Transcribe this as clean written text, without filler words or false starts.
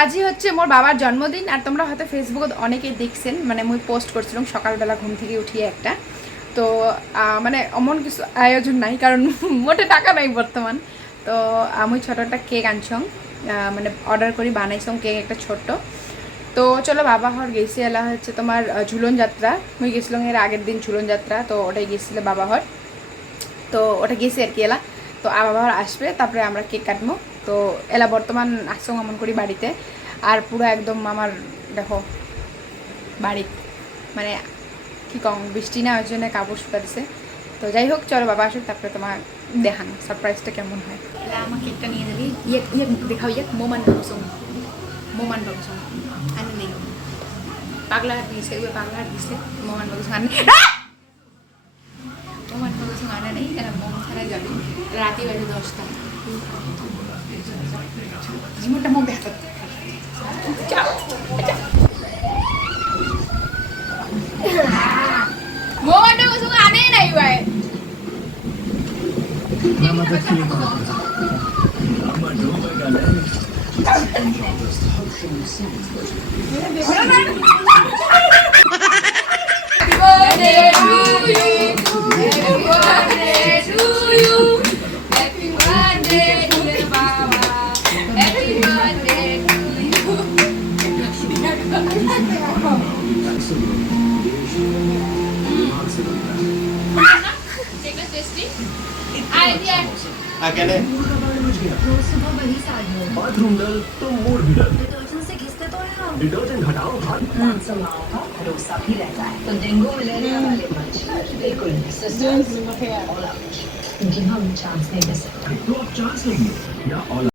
আজই হচ্ছে মোর বাবার জন্মদিন আর তোমরা হয়তো ফেসবুকত অনেকেই দেখছেন মানে মুই পোস্ট করছিলাম সকালবেলা ঘুম থেকে উঠিয়ে একটা তো মানে অমন কিছু আয়োজন নাই কারণ মোটে টাকা নাই বর্তমান তো আমি ছোট একটা কেক আনছং মানে অর্ডার করি বানাইছং কেক একটা ছোট্ট তো চলো বাবা হর গেছি এলা হচ্ছে তোমার ঝুলন যাত্রা মুই গেছিলাম এর আগের দিন ঝুলন যাত্রা তো ওটাই গেছিল বাবা হর তো ওটা গেছি আর কি এলা তো বাবা হর আসবে তারপরে আমরা কেক কাটবো তো এলা বর্তমান আসছং এমন করি বাড়িতে আর পুরো একদম আমার দেখো বাড়ি মানে কি কম বৃষ্টি না ওই জন্য কাপড় শুকা দিছে তো যাই হোক চলো বাবা আসুক তারপরে তোমার দেখানো সারপ্রাইজটা কেমন হয় আমার কেকটা নিয়ে যাবি ইয়ে ইয়ে দেখাও ইয়ে মোমান বাবুসং আনে নেই পাগলা হাট দিয়েছে ওই পাগলা হাট দিয়েছে মোমান বাবুসং আনে মোমান বাবুসং আনে নেই এরা মোম ছাড়াই যাবে রাতে বাজে 10টা জীবনটা মোম দেখা মোমানটা বাবুসং আনে নাই ভাই Mama da kiri ko. Amma doma gale. Happy birthday to you. Happy birthday to you. Happy birthday to the Baba. Happy birthday to you. Take a tasty. Idea. कहने सुबह वही साइड में बाथरूम डल तो मूड भी डल detergent से घिसते तो है हम डिटर्जेंट हटाओ हाथ समाओं का भरोसा भी रहता है तो डेंगू मलेरिया वाले मच्छर बिल्कुल सिस्टर्स क्योंकि हम चांस नहीं दे सकते तो आप चांस लेंगे या